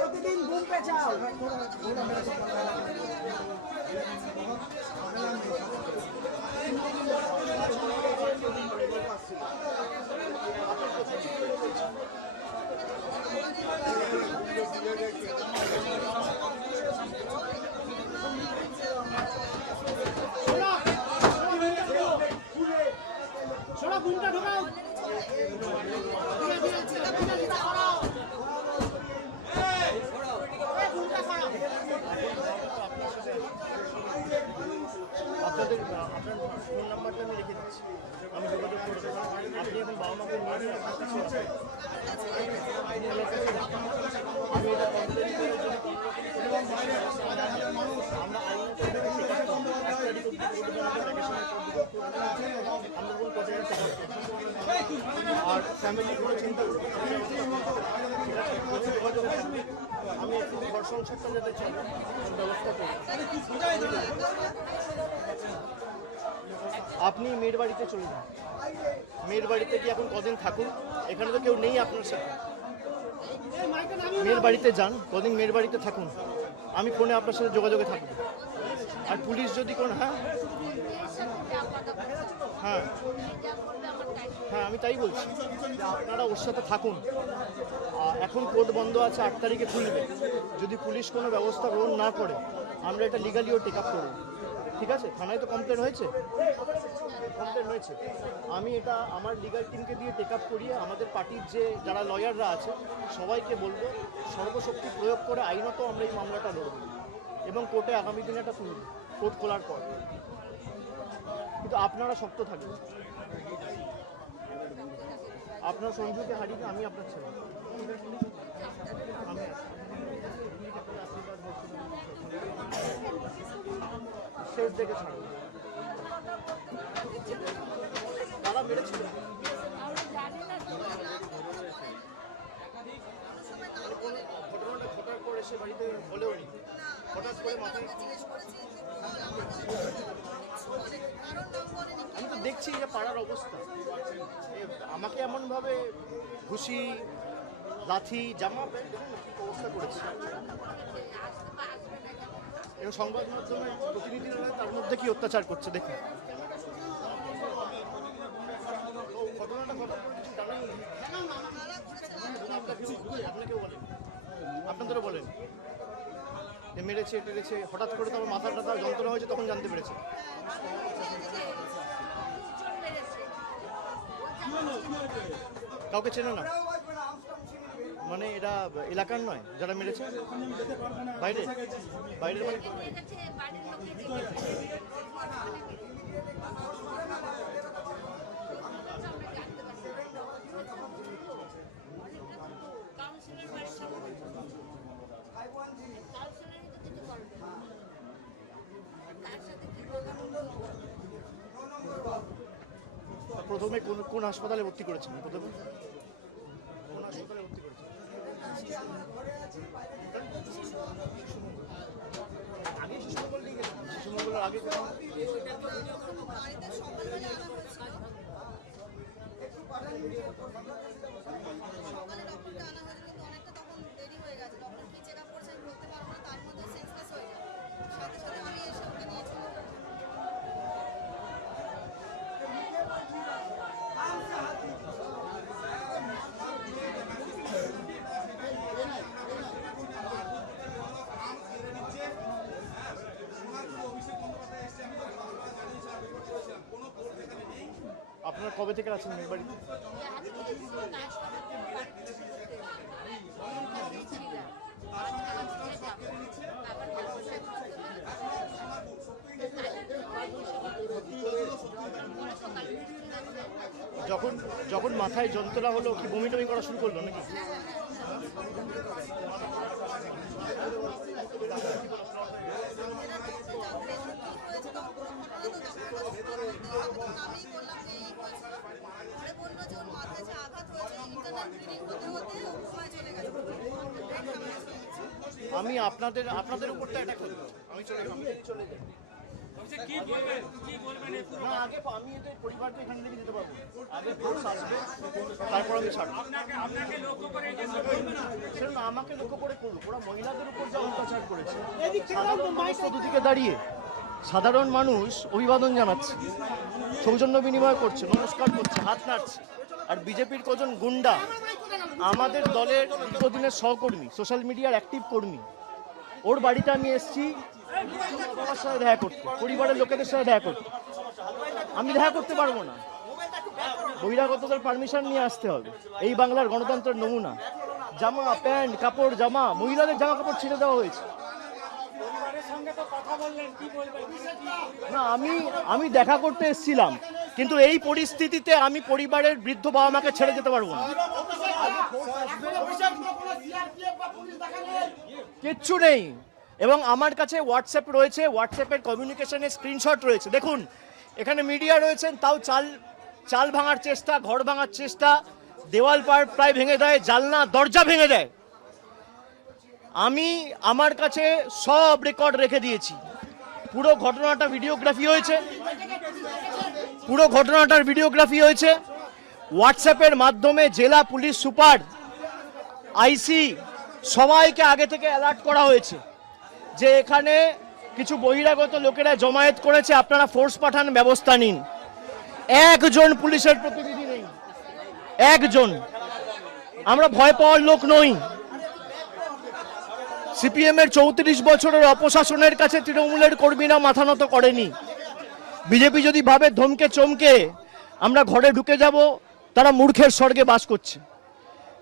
প্রতিদিন ঘুম পে যাও। সোনা ঘুমটা ঢোকাও। আপনাদের আপনার ফোন নাম্বারটা আমি রেখে দিচ্ছি, আমি যোগাযোগ করতে আপনি এখন বাবা মাকে নিয়ে আপনার কাছে আমি এটা কমপ্লেন করার জন্য আমরা আর ফ্যামিলি কোনো চিন্তা করতে যোগাযোগ থাকবে। আমি একটু ঘর সংসারটা যাতে চলে ব্যবস্থা করি। আপনি মেয়ের বাড়িতে চলে যান, মেয়ের বাড়িতে গিয়ে এখন কদিন থাকুন, এখানে তো কেউ নেই আপনার সাথে। মেয়ের বাড়িতে যান, কদিন মেয়ের বাড়িতে থাকুন, আমি ফোনে আপনার সাথে যোগাযোগে থাকবো। আর পুলিশ যদি কোন হ্যাঁ হ্যাঁ হ্যাঁ আমি তাই বলছি যে আপনারা ওর সাথে থাকুন। এখন কোর্ট বন্ধ আছে, 8 তারিখে খুলবে। যদি পুলিশ কোনো ব্যবস্থা গ্রহণ না করে আমরা এটা লিগালিও টেক আপ করব, ঠিক আছে? থানায় তো কমপ্লেন হয়েছে, আমি এটা আমার লিগাল টিমকে দিয়ে টেক আপ করিয়ে আমাদের পার্টির যে যারা লয়াররা আছে সবাইকে বলবো সর্বশক্তি প্রয়োগ করে আইনত আমরা এই মামলাটা লড়ব এবং কোর্টে আগামী দিনে এটা তুলব, কোর্ট খোলার পর। কিন্তু আপনারা শক্ত থাকবেন। আপনার সঞ্জুকে হারিয়ে আমি আপনার ছেলে, আমি শেষ দেখে ছাড়ব। তারা মেরেছিল ঘটনাটা ঘটার পর এসে বাড়িতে বলেও নি, হঠাৎ করে মাথায় আমি তো দেখছি যে পাড়ার অবস্থা, আমাকে এমনভাবে ঘুষি লাথি জামা প্যান্ট অবস্থা করেছে। এবং সংবাদ মাধ্যমের প্রতিনিধিরা তার মধ্যে কি অত্যাচার করছে দেখুন। ঘটনাটা ঘটার পর কিছু জানাই আপনাকেও বলেন, আপনাদেরও বলেন যে মেরেছে টেরেছে, হঠাৎ করে তারপর মাথা টাথা যন্ত্রণা হয়েছে তখন জানতে পেরেছে। কাউকে চেনে না মানে এরা এলাকার নয় যারা মেরেছে, বাইরে বাইরের মানে প্রথমে কোন হাসপাতালে ভর্তি করেছেন? প্রথমে কোন হাসপাতালে ভর্তি করেছেন? আগে শিশুমঙ্গল নিয়ে গেছেন, শিশুমঙ্গলের আগে আপনারা কবে থেকে আছেন মেয়ের বাড়িতে? যখন মাথায় যন্ত্রণা হলো কি বমি টমি করা শুরু করলো নাকি? আমি আপনাদের উপরটা এটা করবো, আমি চলে যাই। না, আগে আমি এদের পরিবারকে এখান থেকে দিতে পারবো, আগে ফোর্স আসবে, তারপর আমি ছাড়বো। সেটা না, আমাকে লক্ষ্য করে করলো, ওরা মহিলাদের উপর যা অত্যাচার করেছে, সাধারণ মানুষ তো দুদিকে দাঁড়িয়ে, সাধারণ মানুষ অভিবাদন জানাচ্ছে, সৌজন্য বিনিময় করছে, নমস্কার করছে, হাত নাড়ছে। আর বিজেপির কজন গুন্ডা আমাদের দলের দীর্ঘদিনের সহকর্মী, সোশ্যাল মিডিয়ার অ্যাক্টিভ কর্মী, ওর বাড়িতে আমি এসেছি বাবার সাথে দেখা করতে, পরিবারের লোকেদের সাথে দেখা করতে। আমি দেখা করতে পারবো না, বহিরাগতদের পারমিশন নিয়ে আসতে হবে। এই বাংলার গণতন্ত্রের নমুনা, জামা প্যান্ট কাপড় জামা, মহিলাদের জামা কাপড় ছেড়ে দেওয়া হয়েছে। না, আমি দেখা করতে এসেছিলাম, কিন্তু এই পরিস্থিতিতে আমি পরিবারের বৃদ্ধ বাবা মাকে ছেড়ে যেতে পারবো না। কিচ্ছু নেই, এবং আমার কাছে হোয়াটসঅ্যাপ রয়েছে, হোয়াটসঅ্যাপের কমিউনিকেশনের স্ক্রিনশট রয়েছে। দেখুন, এখানে মিডিয়া রয়েছেন, তাও চাল ভাঙার চেষ্টা, ঘর ভাঙার চেষ্টা, দেওয়াল প্রায় ভেঙে দেয়, জানলা দরজা ভেঙে দেয়। আমি আমার কাছে সব রেকর্ড রেখে দিয়েছি। পুরো ঘটনাটা ভিডিওগ্রাফি হয়েছে, হোয়াটসঅ্যাপের মাধ্যমে জেলা পুলিশ সুপার, আইসি সবাইকে আগে থেকে অ্যালার্ট করা হয়েছে যে এখানে কিছু বহিরাগত লোকেরা জমায়েত করেছে, আপনারা ফোর্স পাঠান, ব্যবস্থা নিন। একজন পুলিশের প্রতিনিধি নেই, একজন। আমরা ভয় পাওয়ার লোক নই। সিপিএম এর 34 বছরের অপশাসনের কাছে তৃণমূলের কর্মীরা মাথা নত করেনি। বিজেপি যদি ভাবে ধমকে চমকে আমরা ঘরে ঢুকে যাব, তারা মূর্খের স্বর্গে বাস করছে।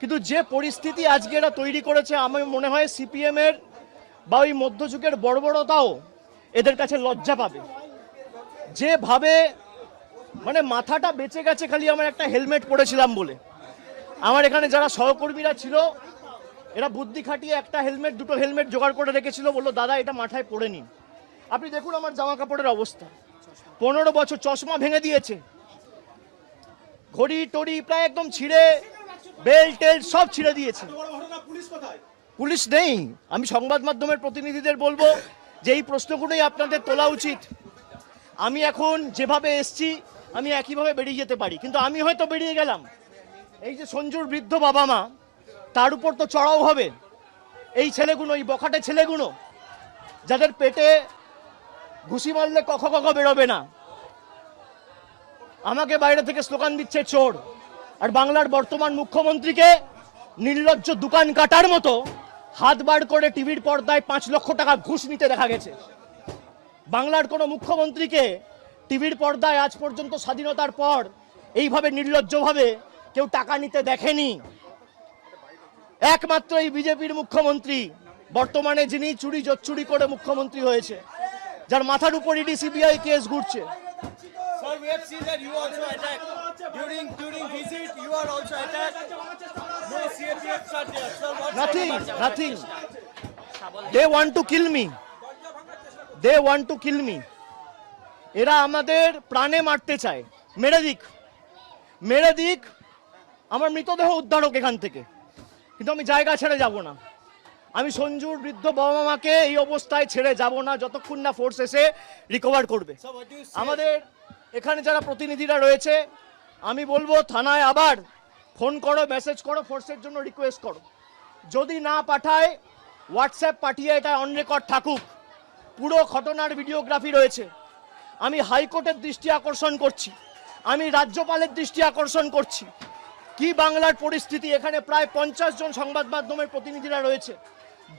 কিন্তু যে পরিস্থিতি আজকে এরা তৈরি করেছে, আমার মনে হয় সিপিএম এর বা ওই মধ্যযুগের বর্বরতাও এদের কাছে লজ্জা পাবে। যেভাবে মানে মাথাটা বেঁচে গেছে খালি আমার একটা হেলমেট পরেছিলাম বলে। আমার এখানে যারা সহকর্মীরা ছিল, এরা বুদ্ধি খাটিয়ে একটা হেলমেট, দুটো হেলমেট জোগাড় করে রেখেছিল, বললো দাদা এটা মাথায় পরে নিন। আপনি দেখুন আমার জামা কাপড়ের অবস্থা, 15 বছর, চশমা ভেঙে দিয়েছে, ঘড়ি টড়ি প্রায় একদম ছিঁড়ে, বেল্ট টেল্ট সব ছিঁড়ে দিয়েছে। পুলিশ নেই। আমি সংবাদ মাধ্যমের প্রতিনিধিদের বলবো যে এই প্রশ্নগুলোই আপনাদের তোলা উচিত। আমি এখন যেভাবে এসছি আমি একইভাবে বেরিয়ে যেতে পারি, কিন্তু আমি হয়তো বেরিয়ে গেলাম, এই যে সঞ্জুর বৃদ্ধ বাবা মা, তার উপর তো চড়াও হবে এই ছেলেগুলো, এই বখাটে ছেলেগুলো, যাদের পেটে ঘুষি মারলে কক বেরোবে না। আমাকে বাইরে থেকে স্লোগান দিচ্ছে চোর, আর বাংলার বর্তমান মুখ্যমন্ত্রীকে নির্লজ্জ দোকান কাটার মতো হাত বার করে টিভির পর্দায় 5 লক্ষ টাকা ঘুষ নিতে দেখা গেছে। বাংলার কোনো মুখ্যমন্ত্রীকে টিভির পর্দায় আজ পর্যন্ত স্বাধীনতার পর এইভাবে নির্লজ্জভাবে কেউ টাকা নিতে দেখেনি। একমাত্র এই বিজেপির মুখ্যমন্ত্রী বর্তমানে, যিনি চুরি জচ্চুরি করে মুখ্যমন্ত্রী হয়েছে, যার মাথার উপর ইডি সিবিআই কেস ঘুরছে। Sir, we have seen that you also attacked. During visit, you are also attacked. No CAPF are there. Sir, what's Nothing. They want to kill me. এরা আমাদের প্রাণে মারতে চায়। মেরে দিক, আমার মৃতদেহ উদ্ধার হোক এখান থেকে, কিন্তু আমি জায়গা ছেড়ে যাব না। আমি সঞ্জুর বৃদ্ধ বাবা মাকে এই অবস্থায় ছেড়ে যাব না যতক্ষণ না ফোর্স এসে রিকভার করবে। আমাদের এখানে যারা প্রতিনিধিরা রয়েছে, আমি বলবো থানায় আবার ফোন করো, মেসেজ করো, ফোর্সের জন্য রিকোয়েস্ট করো। যদি না পাঠায় হোয়াটসঅ্যাপ পাঠিয়ে এটা অন রেকর্ড থাকুক। পুরো ঘটনার ভিডিওগ্রাফি রয়েছে। আমি হাইকোর্টের দৃষ্টি আকর্ষণ করছি, আমি রাজ্যপালের দৃষ্টি আকর্ষণ করছি। কি বাংলার পরিস্থিতি, এখানে প্রায় 50 জন সংবাদ মাধ্যমের প্রতিনিধিরা রয়েছে,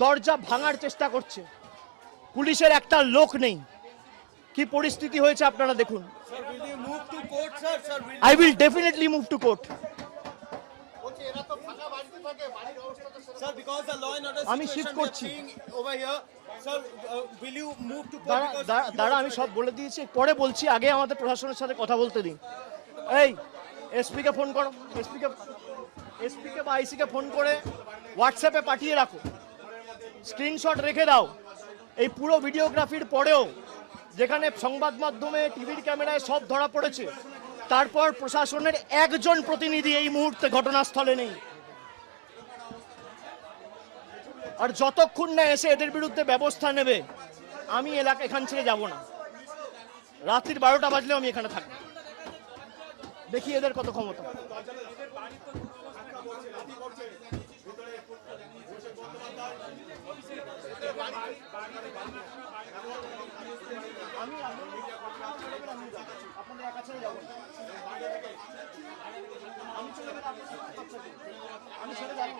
দরজা ভাঙার চেষ্টা করছে, পুলিশের একটা লোক নেই। কি পরিস্থিতি হয়েছে আপনারা দেখুন। Sir, will you move to court, sir? Sir, will I will definitely move to court. Sir, because the law and order আমি situation shift we are করছি। seeing over here, sir, will you move to court? Because you দাঁড়া, also আমি সব বলে দিয়েছি, পরে বলছি, আগে আমাদের প্রশাসনের সাথে কথা বলতে দিন। এই এসপি কে ফোন করো, এসপি কে বা আইসি কে ফোন করে হোয়াটসঅ্যাপে পাঠিয়ে রাখো, স্ক্রিনশট রেখে দাও। এই পুরো ভিডিওগ্রাফির পরেও যেখানে সংবাদ মাধ্যমে টিভির ক্যামেরায় সব ধরা পড়েছে, তারপর প্রশাসনের একজন প্রতিনিধি এই মুহূর্তে ঘটনাস্থলে নেই। আর যতক্ষণ না এসে এদের বিরুদ্ধে ব্যবস্থা নেবে, আমি এখান ছেড়ে যাব না। রাত্রির 12টা বাজলেও আমি এখানে থাকবো। দেখি এদের কত ক্ষমতা। আমি আপনাদের একা ছেড়ে যাবো। আমি চলে গেলে আমি ছেড়ে যাবো।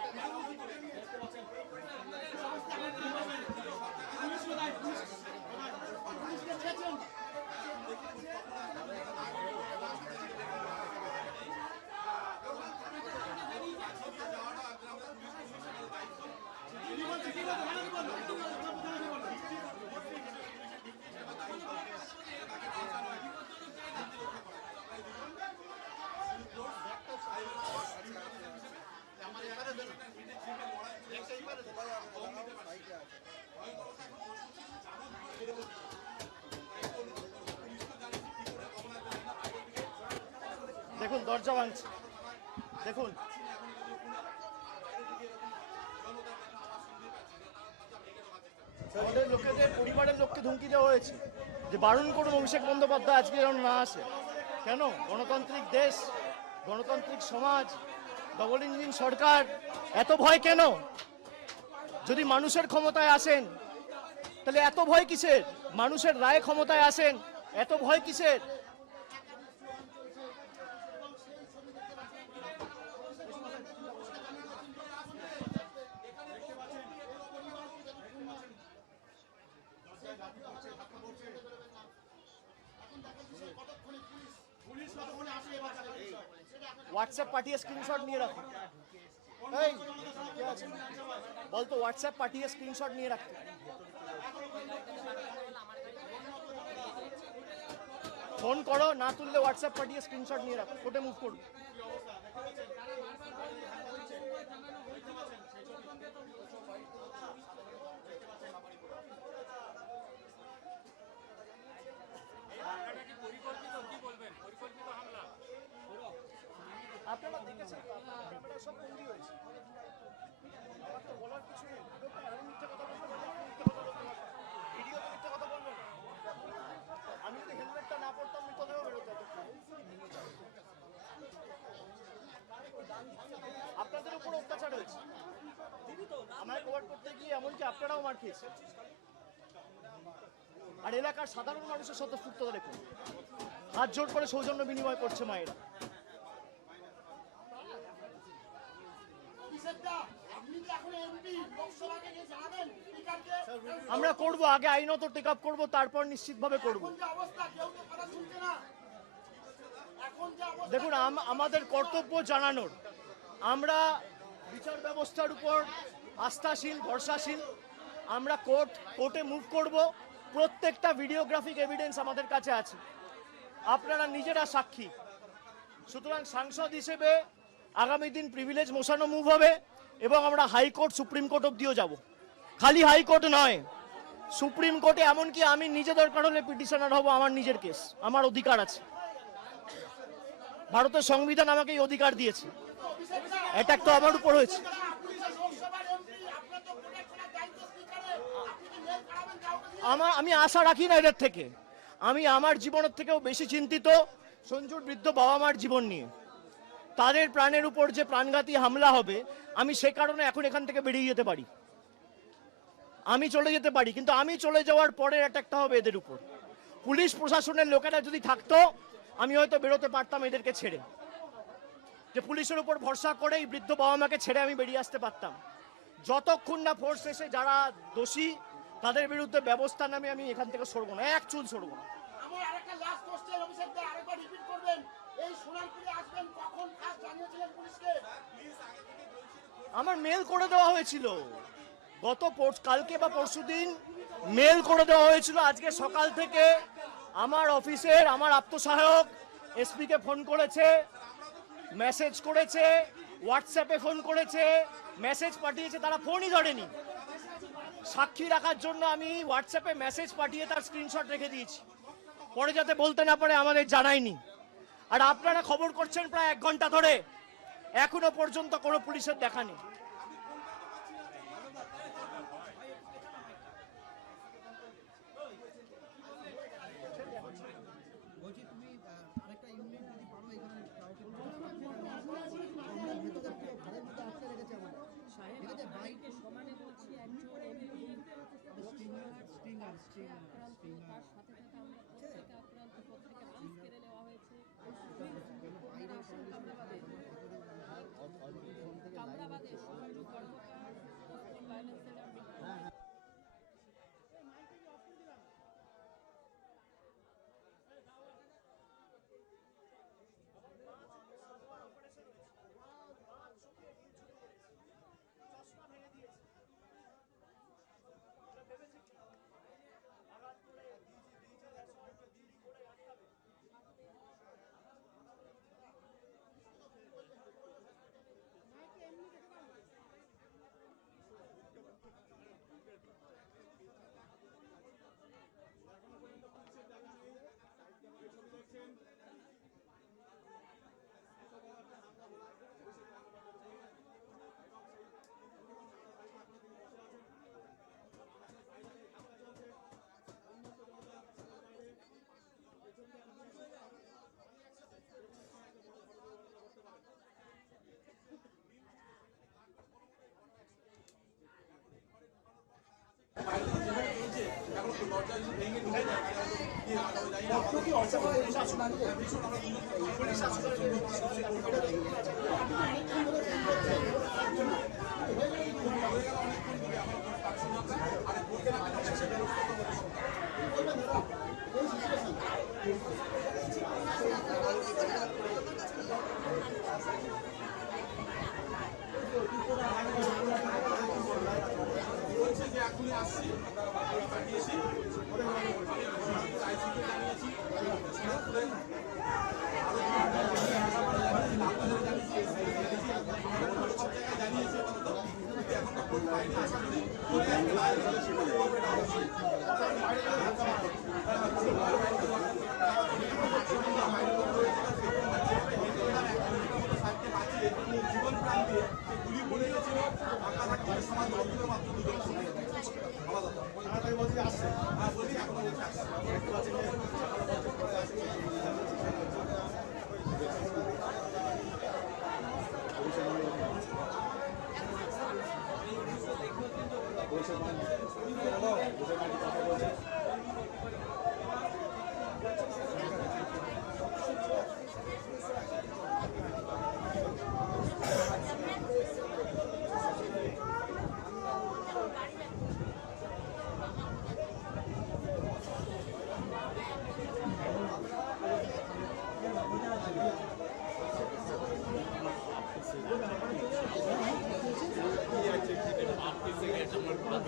দেখুন দরজা ভাঙছে, দেখুন। আমাদের লোকেদের পরিবারের লোককে ধমকি দেওয়া হয়েছে যে বারণ করুন অভিষেক বন্দ্যোপাধ্যায় আজকে যেন না আসে। কেন? গণতান্ত্রিক দেশ, গণতান্ত্রিক সমাজ, ডবল ইঞ্জিন সরকার, এত ভয় কেন? যদি মানুষের ক্ষমতায় আসেন তাহলে এত ভয় কিসের? মানুষের রায় ক্ষমতায় আসেন, এত ভয় কিসের? হোয়াটসঅ্যাপ পাঠিয়ে স্ক্রিনশট নিয়ে রাখো। এই কে আছে বলতো, হোয়াটসঅ্যাপ পাঠিয়ে স্ক্রিনশট নিয়ে রাখতে। ফোন করো, না তুললে হোয়াটসঅ্যাপ পাঠিয়ে স্ক্রিনশট নিয়ে রাখো, কোর্টে মুভ করো। আপনারা দেখেছেন তো, ক্যামেরা সব বন্দি হয়েছে। আমার তো বলার কিছু নেই। মিথ্যে কথা বলবো, ভিডিও তো মিথ্যে কথা বলবো না। আমি যদি হেলমেটটা না পড়তাম মৃতদেহ বেরোতো। আপনাদের উপর অত্যাচার হয়েছে, আমায় কভার করতে গিয়ে এমনকি আপনারাও মার খেয়েছেন। আর এলাকার সাধারণ মানুষের স্বতঃস্ফূর্ততা দেখুন, হাত জোর করে সৌজন্য বিনিময় করছে মায়েরা। আমরা করব, আগে আইনত টেক আপ করবো, তারপর নিশ্চিতভাবে করব। দেখুন, আমাদের কর্তব্য জানানোর। আমরা বিচার ব্যবস্থার উপর আস্থাশীল, ভরসাশীল। আমরা কোর্টে মুভ করব। প্রত্যেকটা ভিডিওগ্রাফিক এভিডেন্স আমাদের কাছে আছে, আপনারা নিজেরা সাক্ষী। সুতরাং সাংসদ হিসেবে আগামী দিন প্রিভিলেজ মোশানো মুভ হবে এবং আমরা হাইকোর্ট, সুপ্রিম কোর্ট অব্দিও যাব। খালি হাইকোর্ট নয়, সুপ্রিম কোর্টে, এমনকি আমি নিজে দরকার হলে পিটিশনার হব। আমার নিজের কেস, আমার অধিকার আছে। ভারতের সংবিধান আমাকে এই অধিকার দিয়েছে। অ্যাটাক তো আমার উপর হয়েছে। আমি আশা রাখি না এদের থেকে। আমি আমার জীবনের থেকেও বেশি চিন্তিত সঞ্জুর বৃদ্ধ বাবা মার জীবন নিয়ে। তাদের প্রাণের উপর যে প্রাণঘাতী হামলা হবে, আমি সে কারণে এখন এখান থেকে বেরিয়ে যেতে পারি, আমি চলে যেতে পারি, কিন্তু আমি চলে যাওয়ার পরে অ্যাটাকটা হবে এদের উপর। পুলিশ প্রশাসনের লোকেরা যদি থাকতো, আমি হয়তো বেরোতে পারতাম এদেরকে ছেড়ে, যে পুলিশের উপর ভরসা করে এই বৃদ্ধ বাবা মাকে ছেড়ে আমি বেরিয়ে আসতে পারতাম। যতক্ষণ না ফোর্স এসে যারা দোষী তাদের বিরুদ্ধে ব্যবস্থা নামে, আমি এখান থেকে সরবো না, এক চুল সরবো না। আমার মেল করে দেওয়া হয়েছিল কালকে বা পরশুদিন, মেল করে দেওয়া হয়েছিল। আজকে সকাল থেকে আমার অফিসের, আমার আত্মসহায়ক এসপি কে ফোন করেছে, মেসেজ করেছে, হোয়াটসঅ্যাপে ফোন করেছে, মেসেজ পাঠিয়েছে, তারা ফোনই ধরেনি। সাক্ষী রাখার জন্য আমি হোয়াটসঅ্যাপে মেসেজ পাঠিয়ে তার স্ক্রিনশট রেখে দিয়েছি, পরে যাতে বলতে না পারে আমাদের জানায়নি। আর আপনারা খবর করছেন প্রায় 1 ঘন্টা ধরে, এখনো পর্যন্ত কোনো পুলিশের দেখা নেই। বলছি তুমি আরেকটা ইউনিট যদি পারো এখানে কাউকে ভেতরে পুরো ঘরের মধ্যে আটকে রেখেছে আমাদের ঠিক আছে বাইকে সমানে বলছি একজন এমপি স্টিঙ্গার তার সাথে সাথে আমরা প্রত্যেকে আক্রান্ত, প্রত্যেকে মাস্ক কেড়ে নেওয়া হয়েছে। কামরাবাদে সঞ্জু কর্মকার ভায়োলেন্সের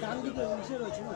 ডান দিকে ইসে রয়েছে না